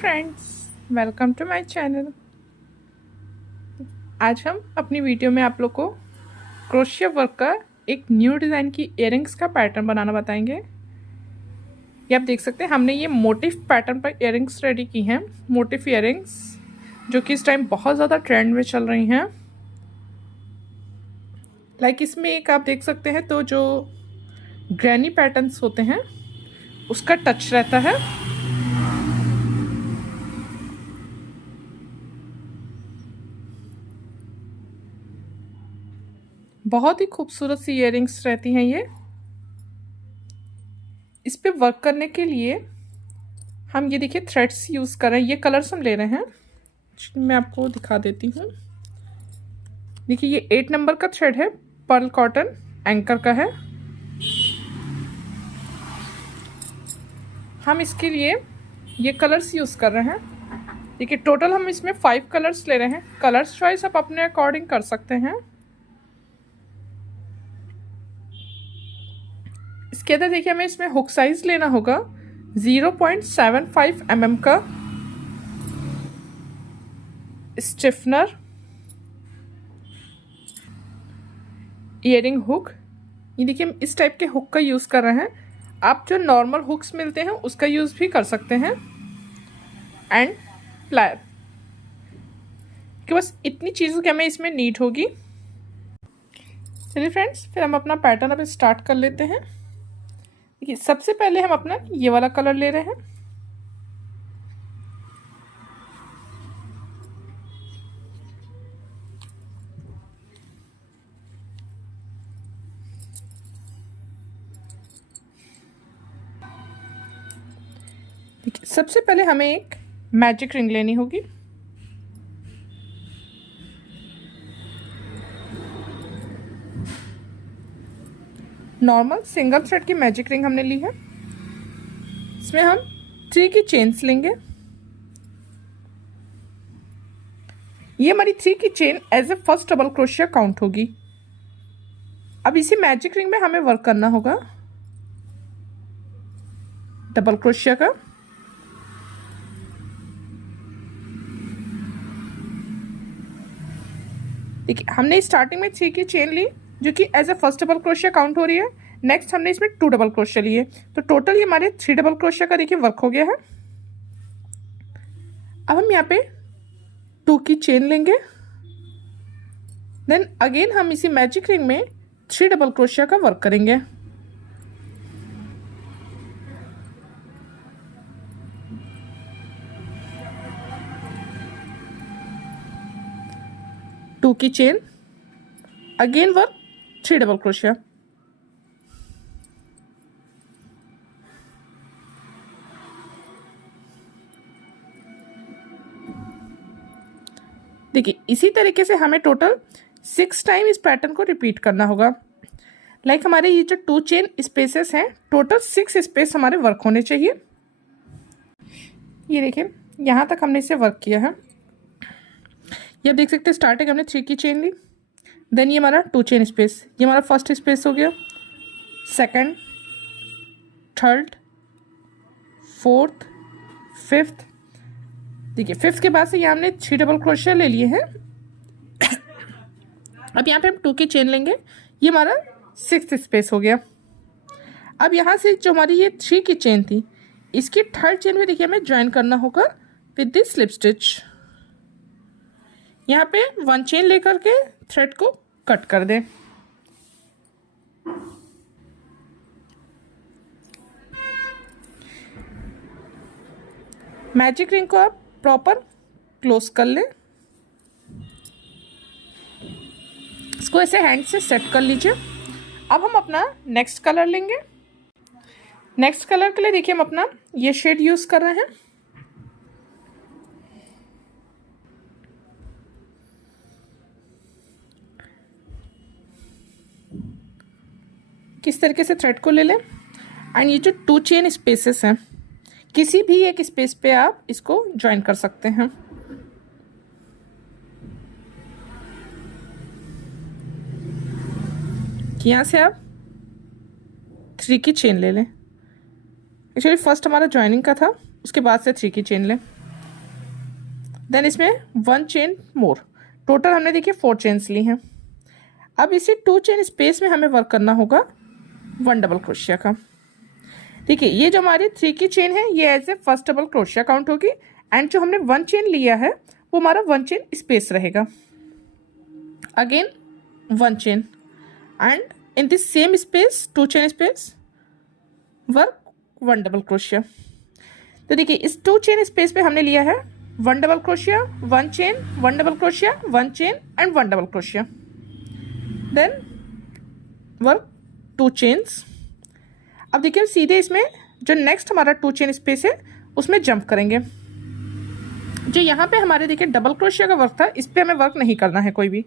Friends, welcome to my channel. आज हम अपनी वीडियो में आप लोग को क्रोशिया वर्क का एक न्यू डिज़ाइन की इयररिंग्स का पैटर्न बनाना बताएंगे। ये आप देख सकते हैं, हमने ये मोटिव पैटर्न पर इयररिंग्स रेडी की हैं। मोटिव इयररिंग्स जो कि इस टाइम बहुत ज़्यादा ट्रेंड में चल रही हैं। लाइक इसमें एक आप देख सकते हैं तो जो ग्रैनी पैटर्न्स होते हैं उसका टच रहता है। बहुत ही खूबसूरत सी इयररिंग्स रहती हैं ये। इस पे वर्क करने के लिए हम ये देखिए थ्रेड्स यूज़ कर रहे हैं। ये कलर्स हम ले रहे हैं, मैं आपको दिखा देती हूँ। देखिए ये 8 नंबर का थ्रेड है, पर्ल कॉटन एंकर का है। हम इसके लिए ये कलर्स यूज़ कर रहे हैं। देखिए टोटल हम इसमें 5 कलर्स ले रहे हैं। कलर्स चॉइस आप अपने अकॉर्डिंग कर सकते हैं। इसके अंदर देखिए हमें इसमें हुक साइज लेना होगा 0.75 mm का स्टिफनर इयरिंग हुक। ये देखिए हम इस टाइप के हुक का यूज़ कर रहे हैं। आप जो नॉर्मल हुक्स मिलते हैं उसका यूज़ भी कर सकते हैं। एंड प्लायर कि बस इतनी चीज़ों की हमें इसमें नीड होगी। चलिए फ्रेंड्स, फिर हम अपना पैटर्न अब स्टार्ट कर लेते हैं। देखिए सबसे पहले हम अपना ये वाला कलर ले रहे हैं। देखिए सबसे पहले हमें एक मैजिक रिंग लेनी होगी। नॉर्मल सिंगल थ्रेड की मैजिक रिंग हमने ली है। इसमें हम 3 की चेन्स लेंगे। ये हमारी 3 की chain as a first double crochet count होगी। अब इसी मैजिक रिंग में हमें वर्क करना होगा डबल क्रोशिया का। देखिए हमने स्टार्टिंग में 3 की चेन ली जो कि as a first double crochet count हो रही है। नेक्स्ट हमने इसमें 2 डबल क्रोशिया लिए, तो टोटल ये हमारे 3 डबल क्रोशिया का देखिए वर्क हो गया है। अब हम यहाँ पे 2 की चेन लेंगे। देन अगेन हम इसी मैजिक रिंग में 3 डबल क्रोशिया का वर्क करेंगे। टू की chain, again work 3 double crochet. देखिए इसी तरीके से हमें टोटल 6 टाइम इस पैटर्न को रिपीट करना होगा। लाइक हमारे ये जो 2 चेन स्पेसेस हैं, टोटल 6 स्पेस हमारे वर्क होने चाहिए। ये देखिए यहाँ तक हमने इसे वर्क किया है। ये आप देख सकते हैं, स्टार्टिंग हमने 3 की चेन ली, देन ये हमारा 2 चेन स्पेस, ये हमारा फर्स्ट स्पेस हो गया, सेकंड, थर्ड, फोर्थ, फिफ्थ। देखिए फिफ्थ के बाद से यहाँ हमने 3 डबल क्रोशिया ले लिए हैं। अब यहाँ पे हम 2 की चेन लेंगे, ये हमारा 6th स्पेस हो गया। अब यहाँ से जो हमारी ये 3 की चेन थी, इसकी 3rd चेन में देखिए हमें ज्वाइन करना होगा विद दिस स्लिप स्टिच। यहाँ पे 1 चेन लेकर के थ्रेड को कट कर दें। मैजिक रिंग को आप प्रॉपर क्लोज कर लें। इसको ऐसे हैंड से सेट कर लीजिए। अब हम अपना नेक्स्ट कलर लेंगे। नेक्स्ट कलर के लिए देखिए हम अपना ये शेड यूज कर रहे हैं। किस तरीके से थ्रेड को ले लें एंड ये जो 2 चेन स्पेसेस हैं, किसी भी एक स्पेस पे आप इसको ज्वाइन कर सकते हैं। यहाँ से आप 3 की चेन ले लें। एक्चुअली फर्स्ट हमारा ज्वाइनिंग का था, उसके बाद से 3 की चेन लें। देन इसमें 1 चेन मोर, टोटल हमने देखिए 4 चेन्स ली हैं। अब इसी 2 चेन स्पेस में हमें वर्क करना होगा 1 डबल क्रोशिया का। ठीक है, ये जो हमारी 3 की चेन है ये as a first double crochet count होगी, एंड जो हमने 1 चेन लिया है वो हमारा 1 चेन स्पेस रहेगा। Again 1 chain and in this same space 2 chain space work 1 double crochet. तो देखिए इस 2 चेन स्पेस पे हमने लिया है 1 double crochet, 1 chain, 1 double crochet, 1 chain and 1 double crochet. Then work 2 chains. अब देखिए हम सीधे इसमें जो नेक्स्ट हमारा 2 चेन स्पेस है उसमें जंप करेंगे। जो यहाँ पे हमारे देखिए डबल क्रोशिया का वर्क था, इस पे हमें वर्क नहीं करना है कोई भी।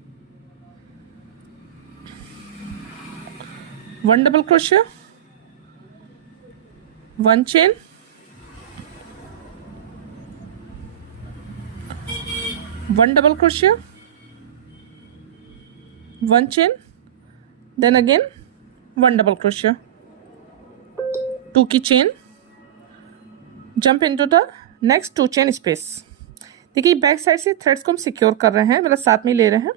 1 double crochet, 1 chain, 1 double crochet, 1 chain, then again 1 double crochet, 2 की chain, jump into the next 2 chain space. देखिए बैक साइड से थ्रेड्स को हम सिक्योर कर रहे हैं, मतलब साथ में ले रहे हैं।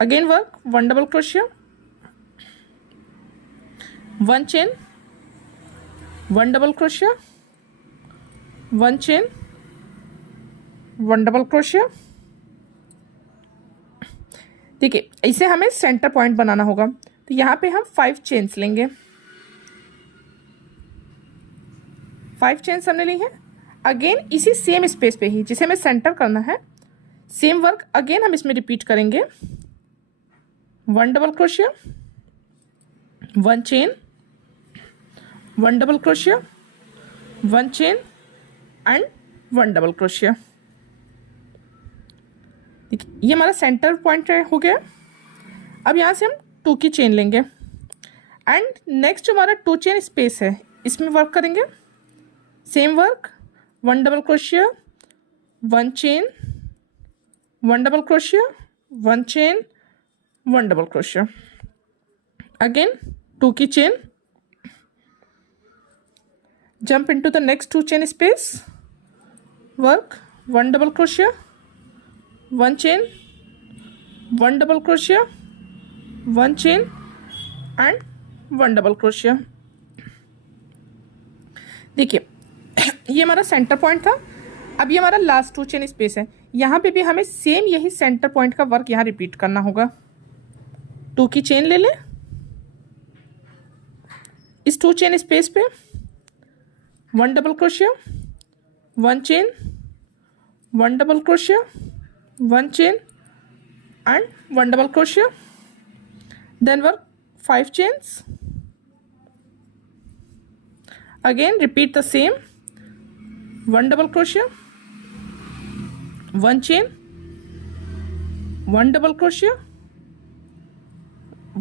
Again work 1 double crochet, 1 chain, 1 double crochet, 1 chain, 1 double crochet. देखिए इसे हमें सेंटर पॉइंट बनाना होगा, तो यहाँ पे हम 5 चेन्स लेंगे। 5 चेन्स हमने ली है। अगेन इसी सेम स्पेस पे ही जिसे हमें सेंटर करना है, सेम वर्क अगेन हम इसमें रिपीट करेंगे। 1 double crochet, 1 chain, 1 double crochet, 1 chain and 1 double crochet. देखिए ये हमारा सेंटर पॉइंट हो गया। अब यहाँ से हम 2 की चेन लेंगे एंड नेक्स्ट जो हमारा 2 चेन स्पेस है इसमें वर्क करेंगे। Same work 1 double crochet, 1 chain, 1 double crochet, 1 chain, 1 double crochet. Again 2 की chain, jump into the next 2 chain space, work 1 double crochet, 1 chain, 1 double crochet, 1 chain and 1 double crochet। देखिए ये हमारा centre point था। अब ये हमारा last 2 chain space है, यहाँ पे भी हमें सेम यही सेंटर पॉइंट का वर्क यहाँ रिपीट करना होगा। 2 की चेन ले लें, इस 2 चेन स्पेस पे 1 double crochet, 1 chain, 1 double crochet, 1 chain and 1 double crochet. Then work 5 chains. Again repeat the same, 1 double crochet, 1 chain, 1 double crochet,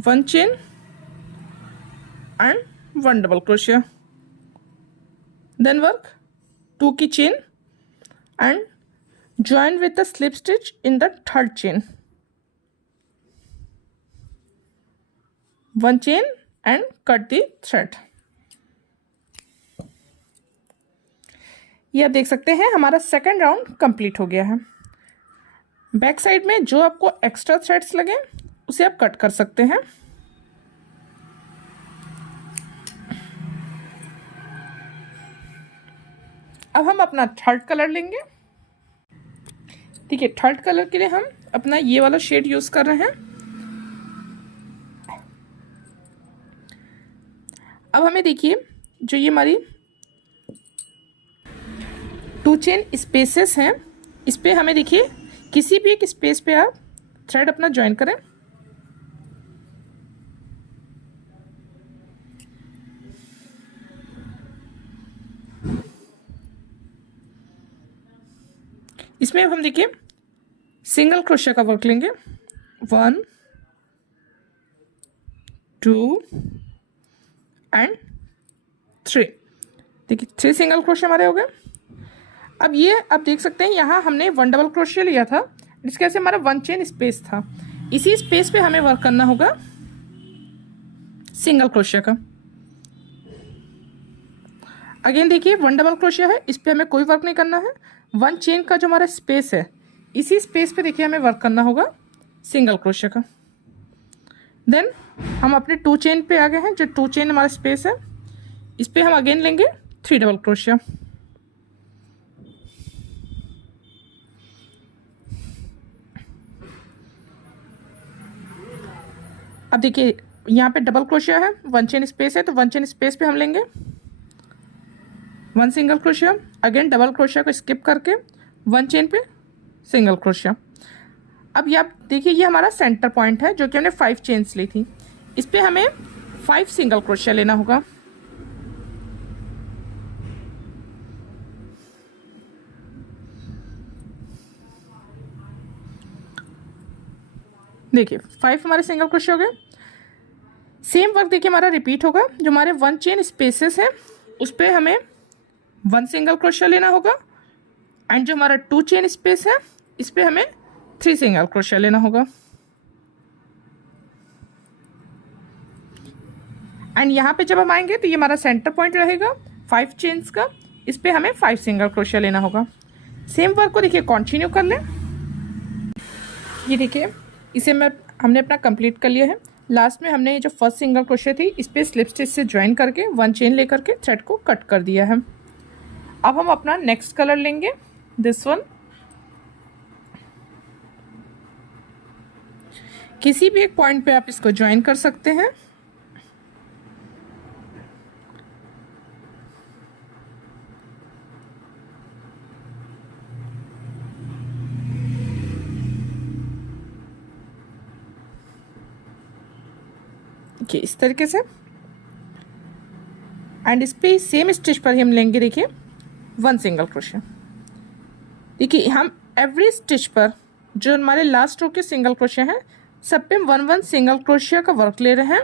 1 chain and 1 double crochet। Then work 2 की chain and join with the slip stitch in the third chain, 1 chain and cut the thread। ये आप देख सकते हैं हमारा second round complete हो गया है। बैक साइड में जो आपको एक्स्ट्रा थ्रेड्स लगे उसे आप कट कर सकते हैं। अब हम अपना थर्ड कलर लेंगे। ठीक है, थर्ड कलर के लिए हम अपना ये वाला शेड यूज कर रहे हैं। अब हमें देखिए जो ये हमारी 2 चेन स्पेसेस हैं, इस पे हमें देखिए किसी भी एक स्पेस पे आप थ्रेड अपना ज्वाइन करें। इसमें हम देखिए सिंगल क्रोशिया का वर्क लेंगे, 1 2 एंड 3। देखिए 3 सिंगल क्रोशिया हमारे हो गए। अब ये आप देख सकते हैं यहाँ हमने 1 डबल क्रोशिया लिया था, जिसके से हमारा 1 चेन स्पेस था। इसी स्पेस पे हमें वर्क करना होगा सिंगल क्रोशिया का। अगेन देखिए 1 डबल क्रोशिया है, इस पे हमें कोई वर्क नहीं करना है। 1 चेन का जो हमारा स्पेस है, इसी स्पेस पे देखिए हमें वर्क करना होगा सिंगल क्रोशिया का। देन हम अपने 2 चेन पे आ गए हैं। जो 2 चेन हमारा स्पेस है, इस पे हम अगेन लेंगे 3 डबल क्रोशिया। अब देखिए यहाँ पे डबल क्रोशिया है, 1 चेन स्पेस है, तो 1 चेन स्पेस पे हम लेंगे 1 single crochet. Again double crochet को स्किप करके 1 चेन पे सिंगल क्रोशिया। अब ये आप देखिए, ये हमारा सेंटर पॉइंट है जो कि हमने 5 चेन्स ली थी। इस पे हमें 5 सिंगल क्रोशिया लेना होगा। देखिए 5 हमारे सिंगल क्रोशिया हो गए। सेम वर्क देखिए हमारा रिपीट होगा। जो हमारे 1 चेन स्पेसेस हैं उस पे हमें 1 सिंगल क्रोशिया लेना होगा, एंड जो हमारा 2 चेन स्पेस है इस पे हमें 3 सिंगल क्रोशिया लेना होगा। एंड यहाँ पे जब हम आएंगे तो ये हमारा सेंटर पॉइंट रहेगा 5 चेन्स का, इस पे हमें 5 सिंगल क्रोशिया लेना होगा। सेम वर्क को देखिए कंटिन्यू कर लें। ये देखिए इसे हमने अपना कंप्लीट कर लिया है। लास्ट में हमने ये जो फर्स्ट सिंगल क्रोशिया थी इस पे स्लिप स्टिच से ज्वाइन करके 1 चेन लेकर के थ्रेड को कट कर दिया है। अब हम अपना नेक्स्ट कलर लेंगे, दिस वन। किसी भी एक पॉइंट पे आप इसको ज्वाइन कर सकते हैं। देखिए इस तरीके से, एंड इस पे सेम स्टिच पर ही हम लेंगे देखिए 1 सिंगल क्रोशिया। देखिए हम एवरी स्टिच पर जो हमारे लास्ट रो के सिंगल क्रोशिया हैं सब पे 1 सिंगल क्रोशिया का वर्क ले रहे हैं।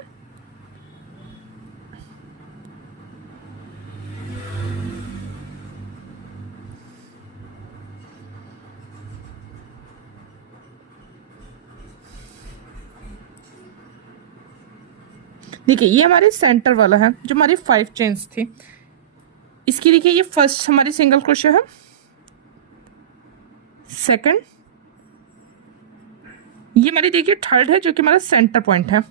देखिए ये हमारे सेंटर वाला है जो हमारी 5 चेन्स थी। इसकी देखिए ये फर्स्ट हमारी सिंगल क्रोशिया है, सेकंड ये हमारी देखिए थर्ड है जो कि हमारा सेंटर पॉइंट है।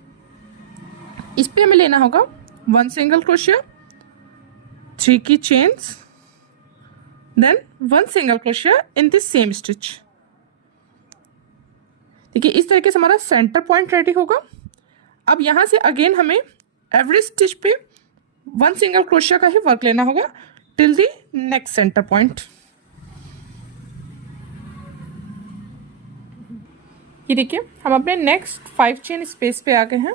इस पे हमें लेना होगा 1 सिंगल क्रोशिया, 3 की chains, then 1 single crochet in this same stitch. देखिए इस तरीके से हमारा सेंटर पॉइंट रेडी होगा। अब यहाँ से अगेन हमें एवरी स्टिच पे 1 सिंगल क्रोशिया का ही वर्क लेना होगा till the next centre point. ये देखिए हम अपने नेक्स्ट 5 चेन स्पेस पे आ गए हैं।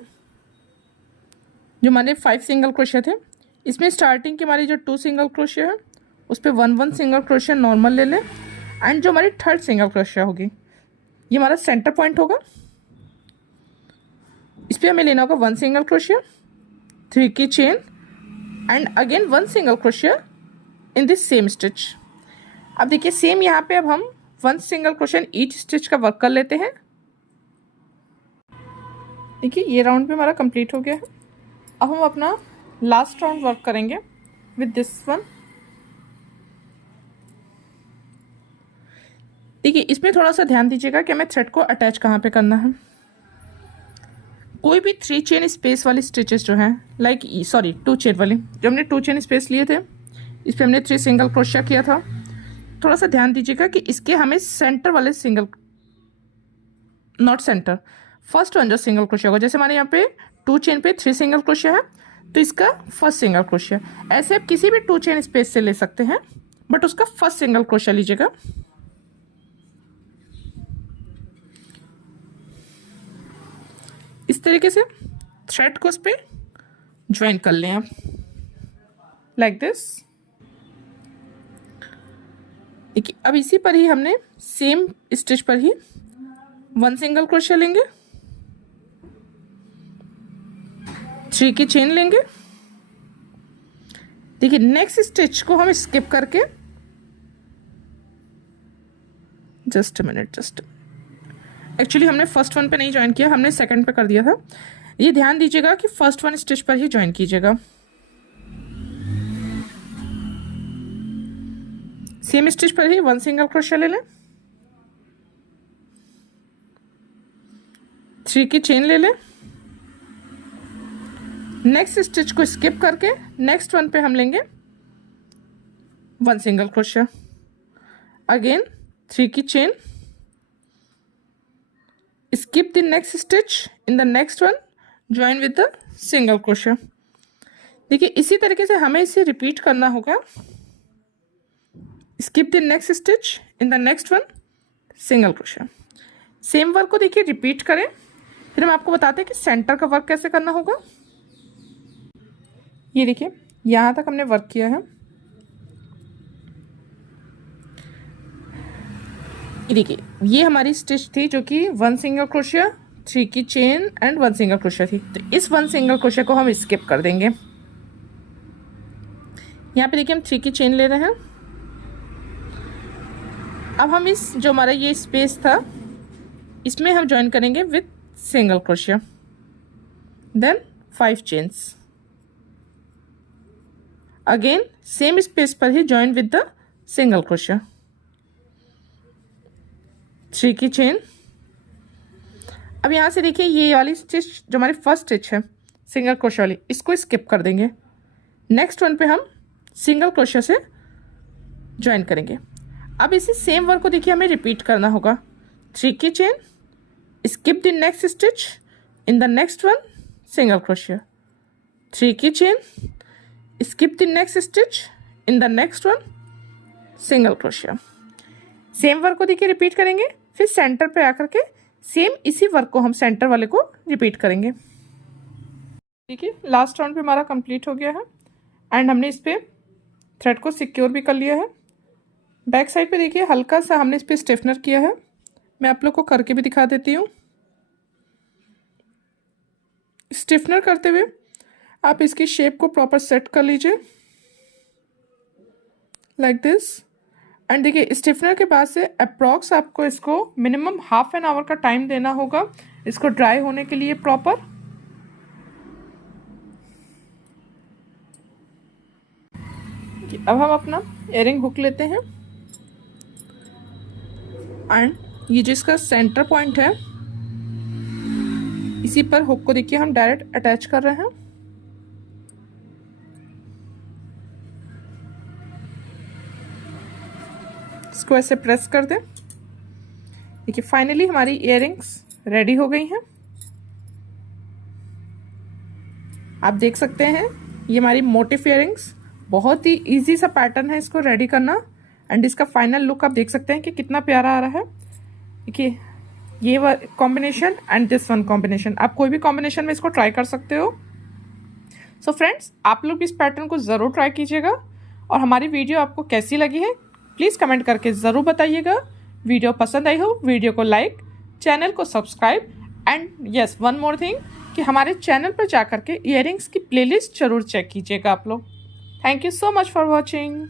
जो हमारे 5 सिंगल क्रोशिया थे इसमें स्टार्टिंग की हमारी जो 2 सिंगल क्रोशिया है उस पर 1 सिंगल क्रोशिया नॉर्मल ले लें, एंड जो हमारी थर्ड सिंगल क्रोशिया होगी ये हमारा सेंटर पॉइंट होगा। इस पर हमें लेना होगा 1 सिंगल क्रोशिया, 3 की chain, and again 1 single crochet in this same stitch. अब देखिए सेम यहाँ पे अब हम 1 single crochet in each stitch का वर्क कर लेते हैं। देखिए ये राउंड भी हमारा कंप्लीट हो गया है। अब हम अपना लास्ट राउंड वर्क करेंगे विद दिस वन। देखिए इसमें थोड़ा सा ध्यान दीजिएगा कि हमें थ्रेड को अटैच कहाँ पे करना है। कोई भी 3 चेन स्पेस वाली स्टिचेस जो हैं, लाइक 2 चेन वाली, जो हमने 2 चेन स्पेस लिए थे इस पे हमने 3 सिंगल क्रोशिया किया था। थोड़ा सा ध्यान दीजिएगा कि इसके हमें सेंटर वाले single, not centre, first one जो सिंगल क्रोशिया होगा, जैसे हमारे यहाँ पे 2 चेन पे 3 सिंगल क्रोशिया है तो इसका फर्स्ट सिंगल क्रोशिया, ऐसे आप किसी भी 2 चेन स्पेस से ले सकते हैं बट उसका फर्स्ट सिंगल क्रोशिया लीजिएगा। इस तरीके से थ्रेड को उस पर ज्वाइन कर लें आप, लाइक दिस। देखिए अब इसी पर ही हमने सेम स्टिच पर ही 1 सिंगल क्रोशिया लेंगे, 3 की चेन लेंगे। देखिए नेक्स्ट स्टिच को हम स्किप करके, जस्ट मिनट, एक्चुअली हमने फर्स्ट वन पे नहीं ज्वाइन किया, हमने सेकंड पे कर दिया था। ये ध्यान दीजिएगा कि फर्स्ट वन स्टिच पर ही ज्वाइन कीजिएगा। सेम स्टिच पर ही 1 सिंगल क्रोशिया ले लें, 3 की चेन ले लें, नेक्स्ट स्टिच को स्किप करके नेक्स्ट वन पे हम लेंगे 1 सिंगल क्रोशिया, अगेन 3 की chain, skip the next stitch in the next one, join with the single crochet। देखिए इसी तरीके से हमें इसे रिपीट करना होगा। skip the next stitch in the next one, single crochet। Same work को देखिए रिपीट करें, फिर हम आपको बताते हैं कि सेंटर का वर्क कैसे करना होगा। ये देखिए यहाँ तक हमने वर्क किया है, देखिए ये हमारी स्टिच थी जो कि 1 सिंगल क्रोशिया, 3 की चेन एंड 1 सिंगल क्रोशिया थी। तो इस 1 सिंगल क्रोशिया को हम स्किप कर देंगे। यहाँ पे देखिए हम 3 की चेन ले रहे हैं। अब हम इस जो हमारा ये स्पेस था इसमें हम ज्वाइन करेंगे with single crochet, then 5 chains, again same space पर ही join with the single crochet, 3 की चेन। अब यहाँ से देखिए ये वाली स्टिच जो हमारी फर्स्ट स्टिच है सिंगल क्रोशिया वाली, इसको स्किप कर देंगे। नेक्स्ट वन पे हम सिंगल क्रोशिया से ज्वाइन करेंगे। अब इसी सेम वर्क को देखिए हमें रिपीट करना होगा। 3 की chain, skip the next stitch in the next one, single crochet, 3 की chain, skip the next stitch in the next one, single crochet. Same work को देखिए रिपीट करेंगे, फिर सेंटर पे आकर के सेम इसी वर्क को हम सेंटर वाले को रिपीट करेंगे। देखिए लास्ट राउंड पे हमारा कंप्लीट हो गया है एंड हमने इस पे थ्रेड को सिक्योर भी कर लिया है। बैक साइड पे देखिए हल्का सा हमने इस पे स्टिफनर किया है, मैं आप लोग को करके भी दिखा देती हूँ। स्टिफनर करते हुए आप इसकी शेप को प्रॉपर सेट कर लीजिए लाइक दिस। एंड देखिए स्टिफनर के बाद से अप्रॉक्स आपको इसको मिनिमम ½ एन आवर का टाइम देना होगा इसको ड्राई होने के लिए प्रॉपर। अब हम अपना इयरिंग हुक लेते हैं एंड ये जिसका सेंटर पॉइंट है इसी पर हुक को देखिए हम डायरेक्ट अटैच कर रहे हैं। इसको ऐसे प्रेस कर दें। देखिए फाइनली हमारी इयरिंग्स रेडी हो गई हैं। आप देख सकते हैं ये हमारी मोटिफ इयरिंग्स, बहुत ही इजी सा पैटर्न है इसको रेडी करना एंड इसका फाइनल लुक आप देख सकते हैं कि कितना प्यारा आ रहा है। देखिए ये combination and this one combination, आप कोई भी कॉम्बिनेशन में इसको ट्राई कर सकते हो। सो फ्रेंड्स आप लोग इस पैटर्न को ज़रूर ट्राई कीजिएगा और हमारी वीडियो आपको कैसी लगी है प्लीज़ कमेंट करके ज़रूर बताइएगा। वीडियो पसंद आई हो वीडियो को लाइक, चैनल को subscribe and yes one more thing कि हमारे चैनल पर जाकर के इयरिंग्स की प्लेलिस्ट ज़रूर चेक कीजिएगा आप लोग। Thank you so much for watching.